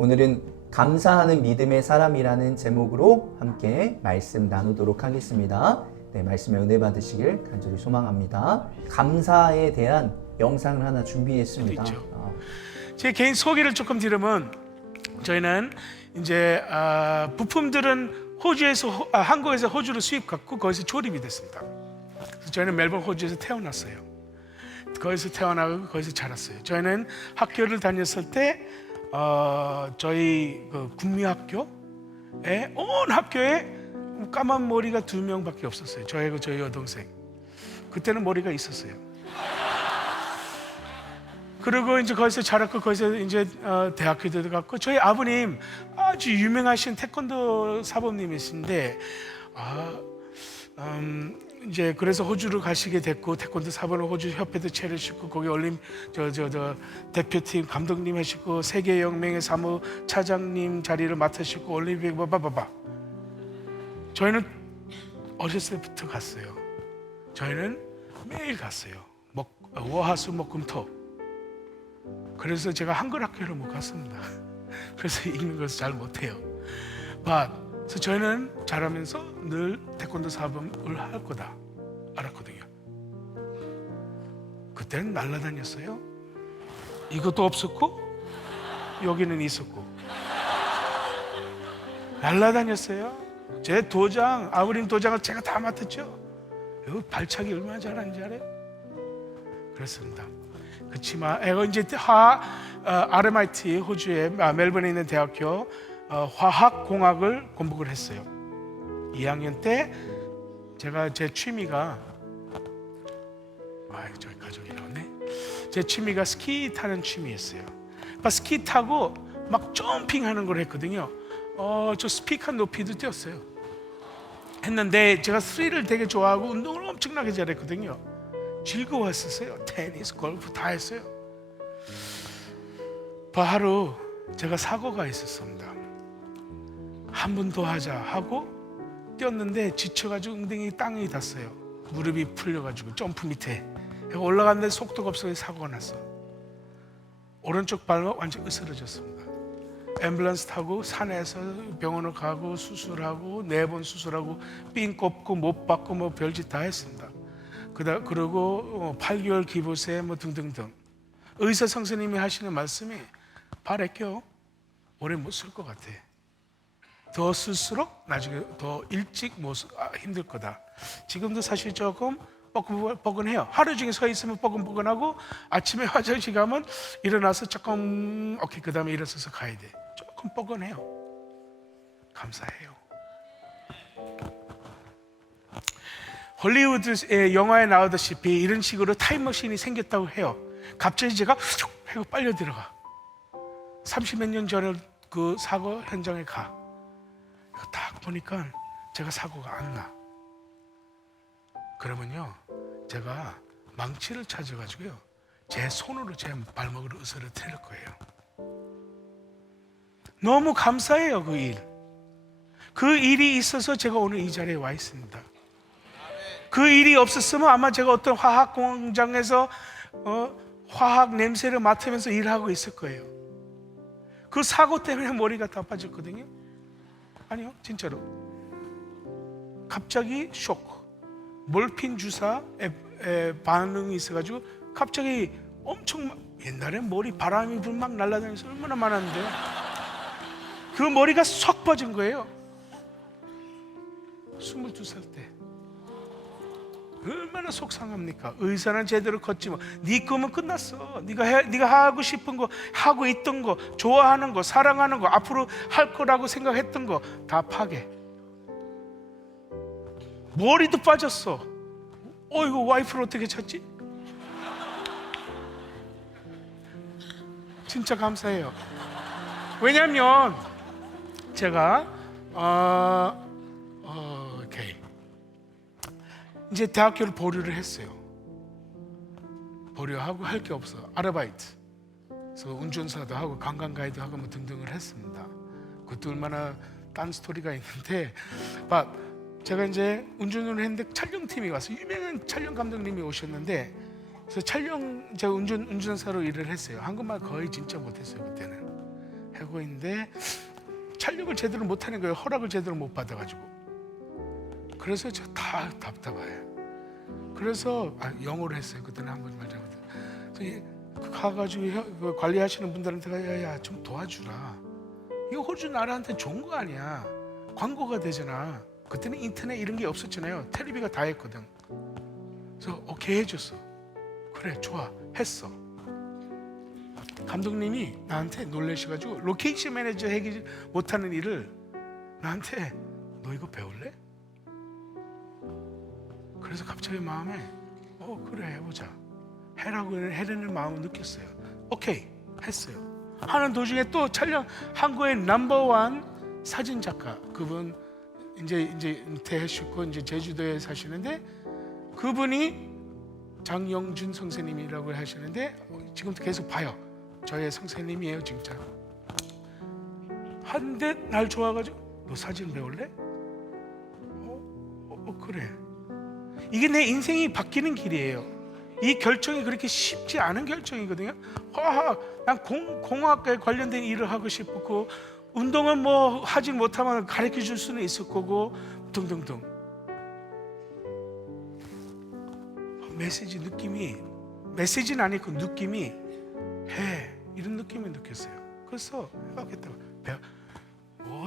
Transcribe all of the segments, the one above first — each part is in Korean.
오늘은 감사하는 믿음의 사람이라는 제목으로 함께 말씀 나누도록 하겠습니다. 네, 말씀에 은혜 받으시길 간절히 소망합니다. 감사에 대한 영상을 하나 준비했습니다. 제 개인 소개를 조금 드리면, 저희는 이제 부품들은 한국에서 호주로 수입갖고 거기서 조립이 됐습니다. 그래서 저희는 멜번 호주에서 태어났어요. 거기서 태어나고 거기서 자랐어요. 저희는 학교를 다녔을 때 저희 그 국민학교에 온 학교에 까만 머리가 2명밖에 없었어요. 저희하고 저희 여동생. 그때는 머리가 있었어요. 그리고 이제 거기서 자랐고 거기서 이제 대학교도 갔고, 저희 아버님 아주 유명하신 태권도 사범님이신데 이제 그래서 호주로 가시게 됐고, 태권도 사범을 호주 협회도 차리시고, 거기 저 대표팀 감독님 하시고, 세계연맹의 사무차장님 자리를 맡으시고, 올림픽 바바바바. 저희는 어렸을 때부터 갔어요. 저희는 매일 갔어요. 월화수목금토. 그래서 제가 한글 학교를 못 갔습니다. 그래서 읽는 것을 잘 못해요. 그래서 저희는 자라면서 늘 태권도 사범을 할 거다 알았거든요. 그때는 날라다녔어요. 이것도 없었고 여기는 있었고 날라다녔어요. 제 도장, 아버님 도장을 제가 다 맡았죠. 여기 발차기 얼마나 잘하는지 알아요? 그렇습니다. 그렇지만 이제 RMIT 호주의 멜번에 있는 대학교 화학공학을 공부를 했어요. 2학년 때 제가 제 취미가 저희 가족이 나왔네. 제 취미가 스키 타는 취미였어요. 스키 타고 막 점핑하는 걸 했거든요. 저 스피커 높이도 뛰었어요. 했는데 제가 스릴을 되게 좋아하고 운동을 엄청나게 잘했거든요. 즐거웠었어요. 테니스, 골프 다 했어요. 하루 제가 사고가 있었습니다. 한 번 더 하자 하고 뛰었는데 지쳐가지고 엉덩이 땅에 닿았어요. 무릎이 풀려가지고 점프 밑에 올라갔는데 속도가 없어서 사고가 났어. 오른쪽 발목 완전 으스러졌습니다. 앰뷸런스 타고 산에서 병원을 가고 수술하고 4번 수술하고 삥 꼽고 못 받고 뭐 별짓 다 했습니다. 그리고 8개월 기부세 뭐 등등등. 의사 선생님이 하시는 말씀이 발에 껴 오래 못 쓸 것 같아. 더 쓸수록 나중에 더 일찍 힘들 거다. 지금도 사실 조금 뻐근해요. 하루 종일 서 있으면 뻐근뻐근하고, 아침에 화장실 가면 일어나서 조금 오케이, 그 다음에 일어서서 가야 돼. 조금 뻐근해요. 감사해요. 헐리우드의 영화에 나오다시피 이런 식으로 타임머신이 생겼다고 해요. 갑자기 제가 슉 하고 빨려 들어가. 30몇 년 전에 그 사고 현장에 가. 딱 보니까 제가 사고가 안 나. 그러면요, 제가 망치를 찾아가지고요, 제 손으로 제 발목을 으스러뜨릴 거예요. 너무 감사해요. 그 일이 있어서 제가 오늘 이 자리에 와 있습니다. 그 일이 없었으면 아마 제가 어떤 화학 공장에서 화학 냄새를 맡으면서 일하고 있을 거예요. 그 사고 때문에 머리가 다 빠졌거든요. 아니요, 진짜로. 갑자기 쇼크, 몰핀 주사에 반응이 있어가지고 갑자기 엄청, 옛날에 머리 바람이 불면 막 날아다니면서 얼마나 많았는데요. 그 머리가 쏙 빠진 거예요. 22살 때. 얼마나 속상합니까? 의사는 제대로 걷지만 네 꿈은 끝났어. 네가 하고 싶은 거, 하고 있던 거, 좋아하는 거, 사랑하는 거, 앞으로 할 거라고 생각했던 거 다 파괴. 머리도 빠졌어. 이거 와이프를 어떻게 찾지? 진짜 감사해요. 왜냐하면 제가 이제 대학교를 보류를 했어요. 보류하고 할 게 없어. 아르바이트. 그래서 운전사도 하고 관광 가이드 하고 뭐 등등을 했습니다. 그것도 얼마나 딴 스토리가 있는데, 제가 이제 운전을 했는데 촬영팀이 와서, 유명한 촬영 감독님이 오셨는데, 그래서 제가 운전사로 일을 했어요. 한국말 거의 진짜 못했어요 그때는. 하고 있는데 촬영을 제대로 못하는 거예요. 허락을 제대로 못 받아가지고. 그래서 저 다 답답해요. 그래서 영어로 했어요. 그때는 한번 말자거든. 그래서 가가지고 관리하시는 분들한테 야야 좀 도와주라. 이거 호주 나라한테 좋은 거 아니야. 광고가 되잖아. 그때는 인터넷 이런 게 없었잖아요. 텔레비가 다 했거든. 그래서 오케이 해줬어. 그래 좋아 했어. 감독님이 나한테 놀라셔가지고 로케이션 매니저 하기 못하는 일을 나한테 너 이거 배울래? 그래서 갑자기 마음에 그래 해보자 해라고 해라는 마음을 느꼈어요. 오케이 했어요. 하는 도중에 또 촬영 한국의 넘버원 사진 작가 그분 이제 은퇴하셨고 이제 제주도에 사시는데 그분이 장영준 선생님이라고 하시는데 지금도 계속 봐요. 저의 선생님이에요 진짜. 한데 날 좋아가지고 너 사진 배울래? 그래. 이게 내 인생이 바뀌는 길이에요. 이 결정이 그렇게 쉽지 않은 결정이거든요. 난 공학과에 관련된 일을 하고 싶었고 운동은 뭐 하지 못하면 가르쳐 줄 수는 있을 거고 등등등. 메시지는 아니고 느낌이 해 이런 느낌을 느꼈어요. 그래서 해봤겠다고.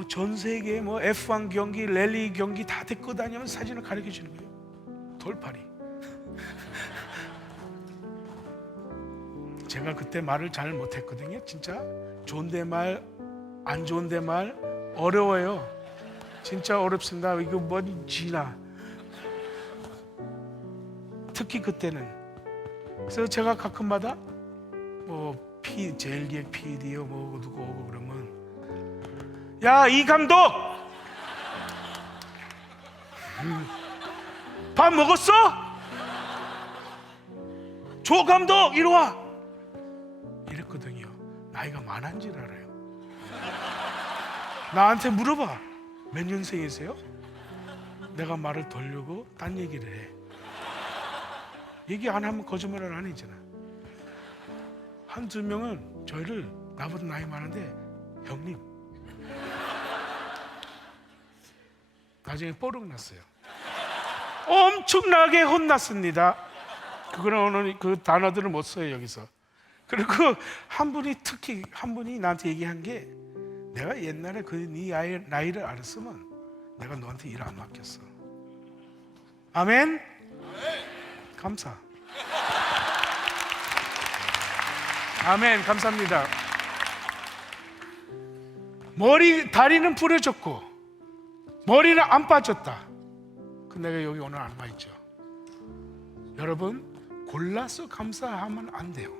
전 세계 F1 경기, 랠리 경기 다 데리고 다니면 사진을 가르쳐 주는 거예요. 돌팔이. 제가 그때 말을 잘 못했거든요. 진짜 좋은데 말, 안 좋은데 말 어려워요. 진짜 어렵습니다. 이거 뭔지나. 특히 그때는. 그래서 제가 가끔마다 제일기획 PD요 누구 오고 그러면 야 이 감독 밥 먹었어? 조 감독 이리 와 이랬거든요. 나이가 많은 줄 알아요. 나한테 물어봐 몇 년생이세요? 내가 말을 돌리고 딴 얘기를 해. 얘기 안 하면 거짓말을 안 했잖아. 한두 명은 저희를 나보다 나이 많은데 형님 나중에 뽀록 났어요. 엄청나게 혼났습니다. 그거는 오늘 그 단어들을 못 써요 여기서. 그리고 특히 한 분이 나한테 얘기한 게 내가 옛날에 네 나이를 알았으면 내가 너한테 일 안 맡겼어. 아멘? 감사. 아멘 감사합니다. 다리는 부러졌고 머리는 안 빠졌다. 근데 내가 여기 오늘 안 와 있죠. 여러분 골라서 감사하면 안 돼요.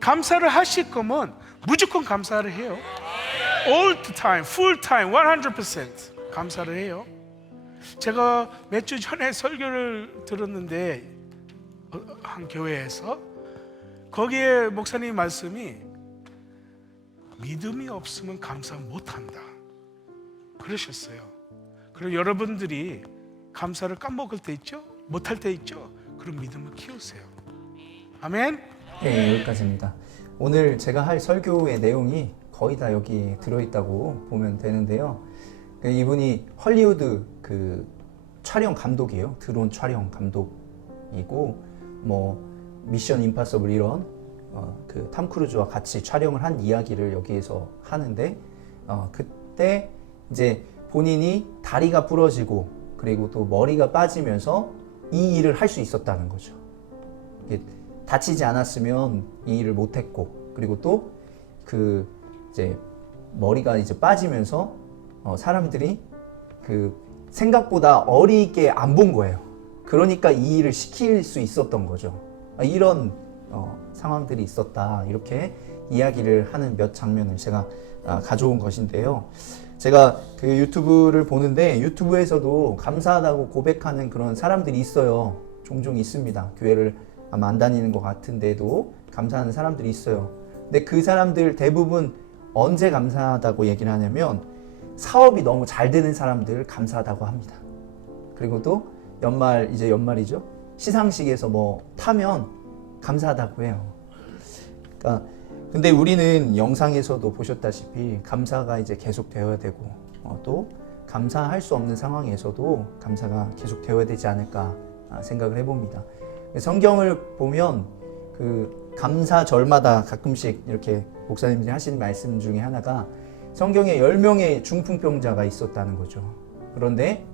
감사를 하실 거면 무조건 감사를 해요. All the time, full time, 100% 감사를 해요. 제가 몇 주 전에 설교를 들었는데 한 교회에서 거기에 목사님 말씀이 믿음이 없으면 감사 못한다 그러셨어요. 그리고 여러분들이 감사를 까먹을 때 있죠? 못할 때 있죠? 그런 믿음을 키우세요. 아멘? 네, 여기까지입니다. 오늘 제가 할 설교의 내용이 거의 다 여기 들어있다고 보면 되는데요. 이분이 헐리우드 촬영 감독이에요. 드론 촬영 감독이고 미션 임파서블 이런 탐 크루즈와 같이 촬영을 한 이야기를 여기에서 하는데 그때 이제 본인이 다리가 부러지고 그리고 또 머리가 빠지면서 이 일을 할 수 있었다는 거죠. 다치지 않았으면 이 일을 못했고 그리고 또 이제 머리가 이제 빠지면서 사람들이 생각보다 어리게 안 본 거예요. 그러니까 이 일을 시킬 수 있었던 거죠. 이런 상황들이 있었다 이렇게 이야기를 하는 몇 장면을 제가 가져온 것인데요. 제가 유튜브를 보는데 유튜브에서도 감사하다고 고백하는 그런 사람들이 있어요. 종종 있습니다. 교회를 아마 안 다니는 것 같은데도 감사하는 사람들이 있어요. 근데 그 사람들 대부분 언제 감사하다고 얘기를 하냐면 사업이 너무 잘 되는 사람들 감사하다고 합니다. 그리고 또 이제 연말이죠. 시상식에서 타면 감사하다고 해요. 그러니까 근데 우리는 영상에서도 보셨다시피 감사가 이제 계속 되어야 되고 또 감사할 수 없는 상황에서도 감사가 계속 되어야 되지 않을까 생각을 해봅니다. 성경을 보면 그 감사절마다 가끔씩 이렇게 목사님들이 하시는 말씀 중에 하나가 성경에 10명의 중풍병자가 있었다는 거죠. 그런데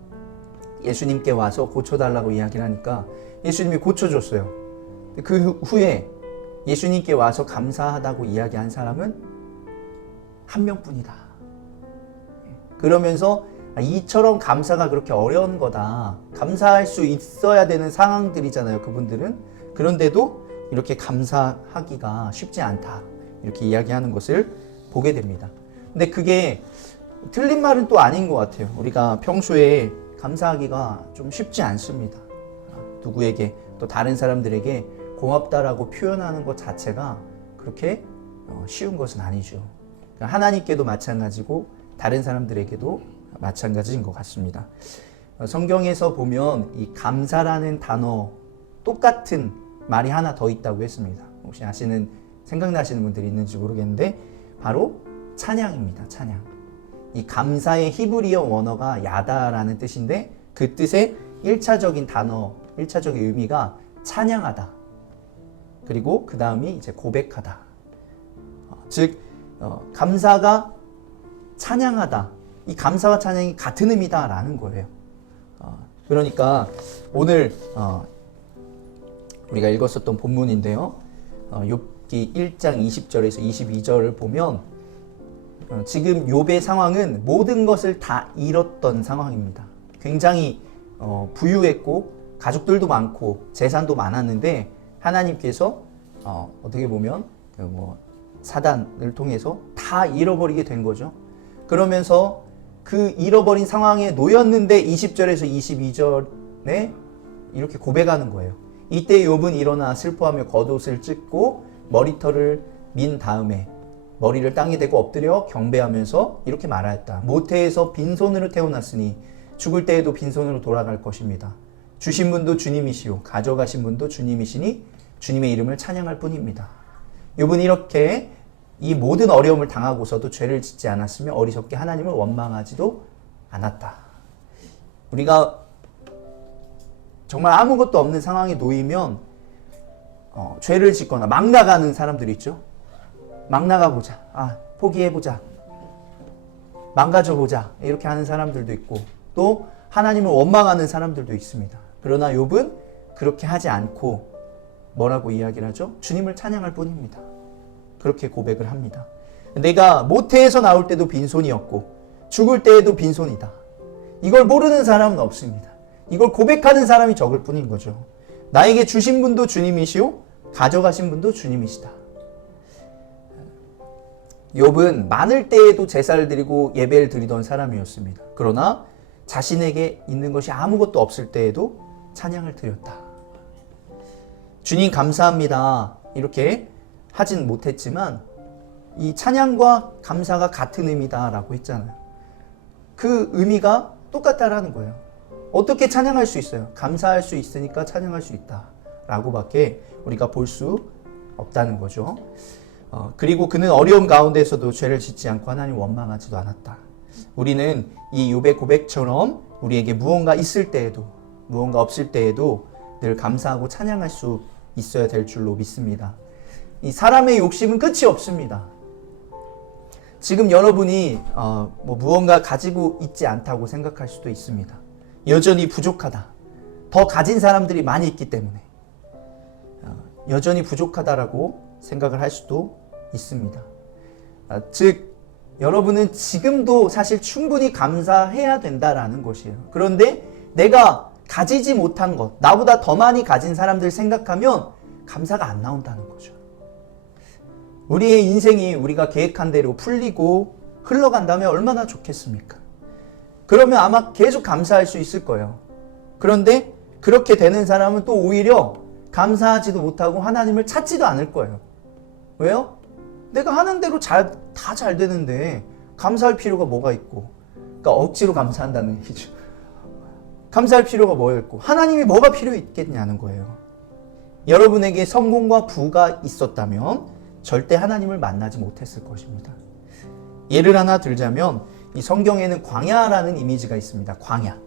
예수님께 와서 고쳐달라고 이야기를 하니까 예수님이 고쳐줬어요. 그 후에 예수님께 와서 감사하다고 이야기한 사람은 한 명뿐이다. 그러면서 이처럼 감사가 그렇게 어려운 거다. 감사할 수 있어야 되는 상황들이잖아요, 그분들은. 그런데도 이렇게 감사하기가 쉽지 않다. 이렇게 이야기하는 것을 보게 됩니다. 근데 그게 틀린 말은 또 아닌 것 같아요. 우리가 평소에 감사하기가 좀 쉽지 않습니다. 누구에게 또 다른 사람들에게 고맙다라고 표현하는 것 자체가 그렇게 쉬운 것은 아니죠. 그러니까 하나님께도 마찬가지고 다른 사람들에게도 마찬가지인 것 같습니다. 성경에서 보면 이 감사라는 단어 똑같은 말이 하나 더 있다고 했습니다. 혹시 생각나시는 분들이 있는지 모르겠는데 바로 찬양입니다. 찬양. 이 감사의 히브리어 원어가 야다라는 뜻인데 그 뜻의 1차적인 단어, 1차적인 의미가 찬양하다. 그리고 그 다음이 이제 고백하다. 즉 감사가 찬양하다. 이 감사와 찬양이 같은 의미다라는 거예요. 그러니까 오늘 우리가 읽었었던 본문인데요. 욥기 1장 20절에서 22절을 보면 지금 욥의 상황은 모든 것을 다 잃었던 상황입니다. 굉장히 부유했고 가족들도 많고 재산도 많았는데 하나님께서 어떻게 보면 사단을 통해서 다 잃어버리게 된 거죠. 그러면서 그 잃어버린 상황에 놓였는데 20절에서 22절에 이렇게 고백하는 거예요. 이때 욥은 일어나 슬퍼하며 겉옷을 찢고 머리털을 민 다음에 머리를 땅에 대고 엎드려 경배하면서 이렇게 말하였다. 모태에서 빈손으로 태어났으니 죽을 때에도 빈손으로 돌아갈 것입니다. 주신 분도 주님이시오 가져가신 분도 주님이시니 주님의 이름을 찬양할 뿐입니다. 욥은 이렇게 이 모든 어려움을 당하고서도 죄를 짓지 않았으며 어리석게 하나님을 원망하지도 않았다. 우리가 정말 아무것도 없는 상황에 놓이면 죄를 짓거나 막 나가는 사람들이 있죠. 막 나가보자. 포기해보자. 망가져보자. 이렇게 하는 사람들도 있고 또 하나님을 원망하는 사람들도 있습니다. 그러나 욥은 그렇게 하지 않고 뭐라고 이야기를 하죠? 주님을 찬양할 뿐입니다. 그렇게 고백을 합니다. 내가 모태에서 나올 때도 빈손이었고 죽을 때에도 빈손이다. 이걸 모르는 사람은 없습니다. 이걸 고백하는 사람이 적을 뿐인 거죠. 나에게 주신 분도 주님이시오 가져가신 분도 주님이시다. 욥은 많을 때에도 제사를 드리고 예배를 드리던 사람이었습니다. 그러나 자신에게 있는 것이 아무것도 없을 때에도 찬양을 드렸다. 주님 감사합니다. 이렇게 하진 못했지만 이 찬양과 감사가 같은 의미다라고 했잖아요. 그 의미가 똑같다라는 거예요. 어떻게 찬양할 수 있어요? 감사할 수 있으니까 찬양할 수 있다라고밖에 우리가 볼 수 없다는 거죠. 그리고 그는 어려움 가운데서도 죄를 짓지 않고 하나님 원망하지도 않았다. 우리는 이 욥의 고백처럼 우리에게 무언가 있을 때에도 무언가 없을 때에도 늘 감사하고 찬양할 수 있어야 될 줄로 믿습니다. 이 사람의 욕심은 끝이 없습니다. 지금 여러분이 무언가 가지고 있지 않다고 생각할 수도 있습니다. 여전히 부족하다. 더 가진 사람들이 많이 있기 때문에 여전히 부족하다라고 생각을 할 수도 있습니다. 즉 여러분은 지금도 사실 충분히 감사해야 된다라는 것이에요. 그런데 내가 가지지 못한 것, 나보다 더 많이 가진 사람들 생각하면 감사가 안 나온다는 거죠. 우리의 인생이 우리가 계획한 대로 풀리고 흘러간다면 얼마나 좋겠습니까? 그러면 아마 계속 감사할 수 있을 거예요. 그런데 그렇게 되는 사람은 또 오히려 감사하지도 못하고 하나님을 찾지도 않을 거예요. 왜요? 내가 하는 대로 다 잘 되는데 감사할 필요가 뭐가 있고, 그러니까 억지로 감사한다는 얘기죠. 감사할 필요가 뭐가 있고 하나님이 뭐가 필요 있겠냐는 거예요. 여러분에게 성공과 부가 있었다면 절대 하나님을 만나지 못했을 것입니다. 예를 하나 들자면 이 성경에는 광야라는 이미지가 있습니다. 광야.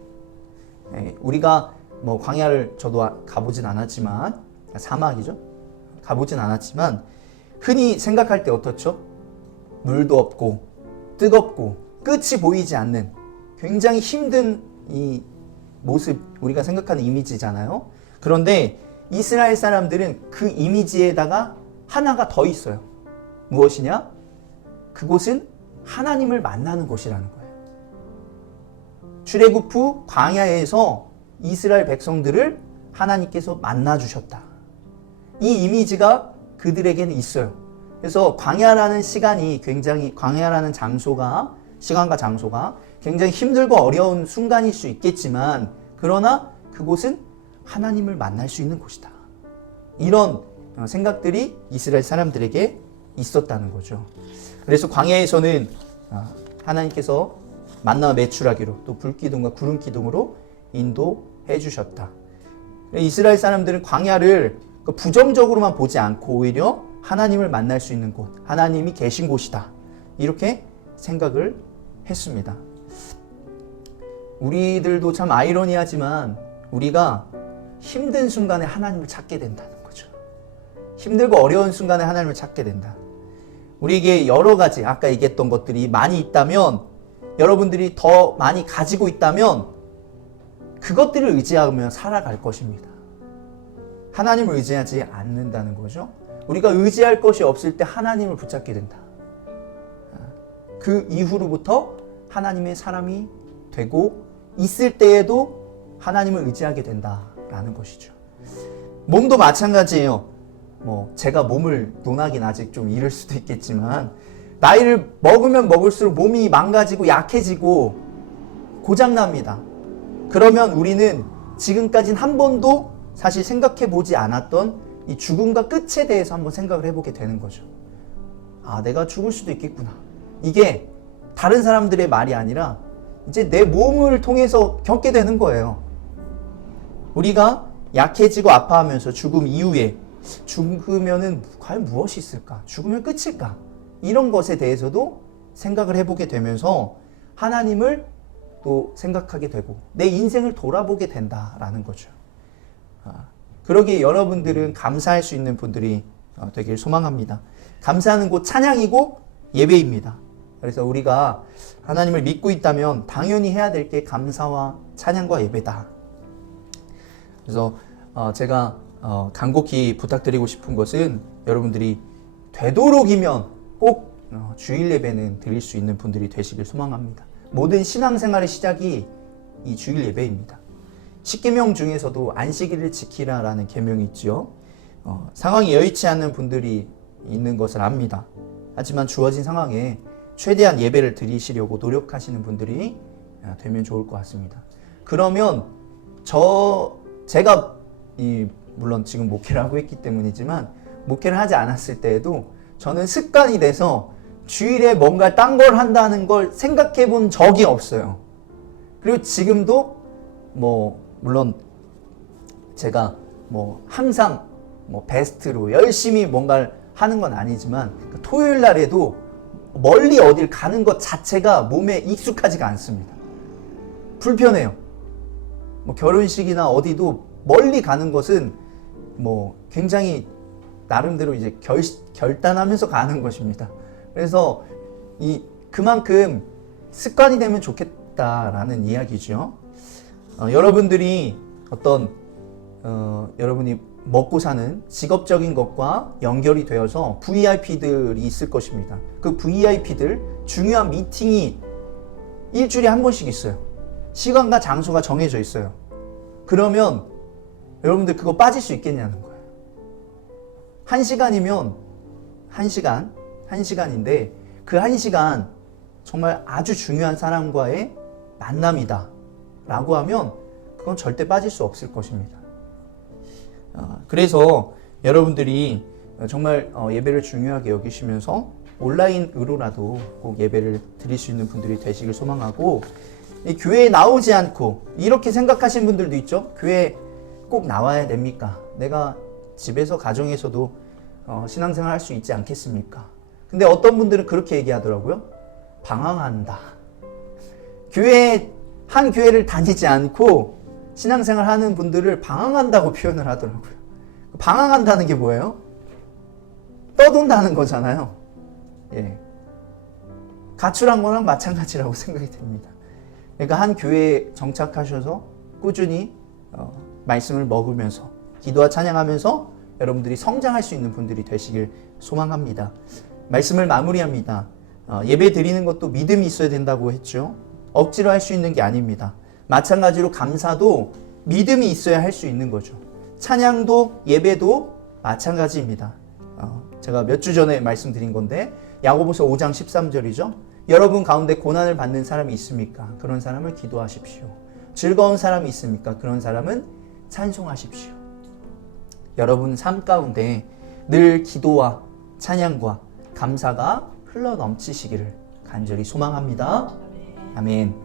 우리가 뭐 광야를 저도 가보진 않았지만, 사막이죠. 가보진 않았지만 흔히 생각할 때 어떻죠? 물도 없고 뜨겁고 끝이 보이지 않는 굉장히 힘든 이 모습, 우리가 생각하는 이미지잖아요. 그런데 이스라엘 사람들은 그 이미지에다가 하나가 더 있어요. 무엇이냐? 그곳은 하나님을 만나는 곳이라는 거예요. 출애굽 후 광야에서 이스라엘 백성들을 하나님께서 만나주셨다. 이 이미지가 그들에게는 있어요. 그래서 광야라는 시간과 장소가 굉장히 힘들고 어려운 순간일 수 있겠지만, 그러나 그곳은 하나님을 만날 수 있는 곳이다. 이런 생각들이 이스라엘 사람들에게 있었다는 거죠. 그래서 광야에서는 하나님께서 만나 매출하기로, 또 불기둥과 구름기둥으로 인도해 주셨다. 이스라엘 사람들은 광야를 부정적으로만 보지 않고 오히려 하나님을 만날 수 있는 곳, 하나님이 계신 곳이다, 이렇게 생각을 했습니다. 우리들도 참 아이러니하지만 우리가 힘든 순간에 하나님을 찾게 된다는 거죠. 힘들고 어려운 순간에 하나님을 찾게 된다. 우리에게 여러 가지 아까 얘기했던 것들이 많이 있다면, 여러분들이 더 많이 가지고 있다면 그것들을 의지하며 살아갈 것입니다. 하나님을 의지하지 않는다는 거죠. 우리가 의지할 것이 없을 때 하나님을 붙잡게 된다. 그 이후로부터 하나님의 사람이 되고 있을 때에도 하나님을 의지하게 된다라는 것이죠. 몸도 마찬가지예요. 제가 몸을 논하긴 아직 좀 이를 수도 있겠지만, 나이를 먹으면 먹을수록 몸이 망가지고 약해지고 고장납니다. 그러면 우리는 지금까지는 한 번도 사실 생각해 보지 않았던 이 죽음과 끝에 대해서 한번 생각을 해보게 되는 거죠. 내가 죽을 수도 있겠구나. 이게 다른 사람들의 말이 아니라 이제 내 몸을 통해서 겪게 되는 거예요. 우리가 약해지고 아파하면서 죽음 이후에 죽으면은 과연 무엇이 있을까? 죽으면 끝일까? 이런 것에 대해서도 생각을 해보게 되면서 하나님을 또 생각하게 되고 내 인생을 돌아보게 된다라는 거죠. 그러기에 여러분들은 감사할 수 있는 분들이 되길 소망합니다. 감사하는 곳 찬양이고 예배입니다. 그래서 우리가 하나님을 믿고 있다면 당연히 해야 될 게 감사와 찬양과 예배다. 그래서 제가 간곡히 부탁드리고 싶은 것은, 여러분들이 되도록이면 꼭 주일 예배는 드릴 수 있는 분들이 되시길 소망합니다. 모든 신앙생활의 시작이 이 주일 예배입니다. 10계명 중에서도 안식일을 지키라라는 계명이 있죠. 상황이 여의치 않는 분들이 있는 것을 압니다. 하지만 주어진 상황에 최대한 예배를 드리시려고 노력하시는 분들이 되면 좋을 것 같습니다. 그러면 제가 물론 지금 목회를 하고 있기 때문이지만, 목회를 하지 않았을 때에도 저는 습관이 돼서 주일에 뭔가 딴 걸 한다는 걸 생각해 본 적이 없어요. 그리고 지금도 물론 제가 항상 베스트로 열심히 뭔가를 하는 건 아니지만, 토요일 날에도 멀리 어딜 가는 것 자체가 몸에 익숙하지가 않습니다. 불편해요. 결혼식이나 어디도 멀리 가는 것은 굉장히 나름대로 이제 결단하면서 가는 것입니다. 그래서 그만큼 습관이 되면 좋겠다라는 이야기죠. 여러분들이 여러분이 먹고 사는 직업적인 것과 연결이 되어서 VIP들이 있을 것입니다. 그 VIP들 중요한 미팅이 일주일에 한 번씩 있어요. 시간과 장소가 정해져 있어요. 그러면 여러분들 그거 빠질 수 있겠냐는 거예요. 1시간이면 1시간인데 그 1시간 정말 아주 중요한 사람과의 만남이다 라고 하면 그건 절대 빠질 수 없을 것입니다. 그래서 여러분들이 정말 예배를 중요하게 여기시면서 온라인으로라도 꼭 예배를 드릴 수 있는 분들이 되시길 소망하고, 교회에 나오지 않고 이렇게 생각하시는 분들도 있죠. 교회 꼭 나와야 됩니까? 내가 집에서 가정에서도 신앙생활 할 수 있지 않겠습니까? 근데 어떤 분들은 그렇게 얘기하더라고요. 방황한다. 한 교회를 다니지 않고 신앙생활 하는 분들을 방황한다고 표현을 하더라고요. 방황한다는 게 뭐예요? 떠돈다는 거잖아요. 예. 가출한 거랑 마찬가지라고 생각이 됩니다. 그러니까 한 교회에 정착하셔서 꾸준히 말씀을 먹으면서 기도와 찬양하면서 여러분들이 성장할 수 있는 분들이 되시길 소망합니다. 말씀을 마무리합니다. 예배 드리는 것도 믿음이 있어야 된다고 했죠. 억지로 할 수 있는 게 아닙니다. 마찬가지로 감사도 믿음이 있어야 할 수 있는 거죠. 찬양도 예배도 마찬가지입니다. 제가 몇 주 전에 말씀드린 건데 야고보서 5장 13절이죠. 여러분 가운데 고난을 받는 사람이 있습니까? 그런 사람을 기도하십시오. 즐거운 사람이 있습니까? 그런 사람은 찬송하십시오. 여러분 삶 가운데 늘 기도와 찬양과 감사가 흘러 넘치시기를 간절히 소망합니다. 아멘.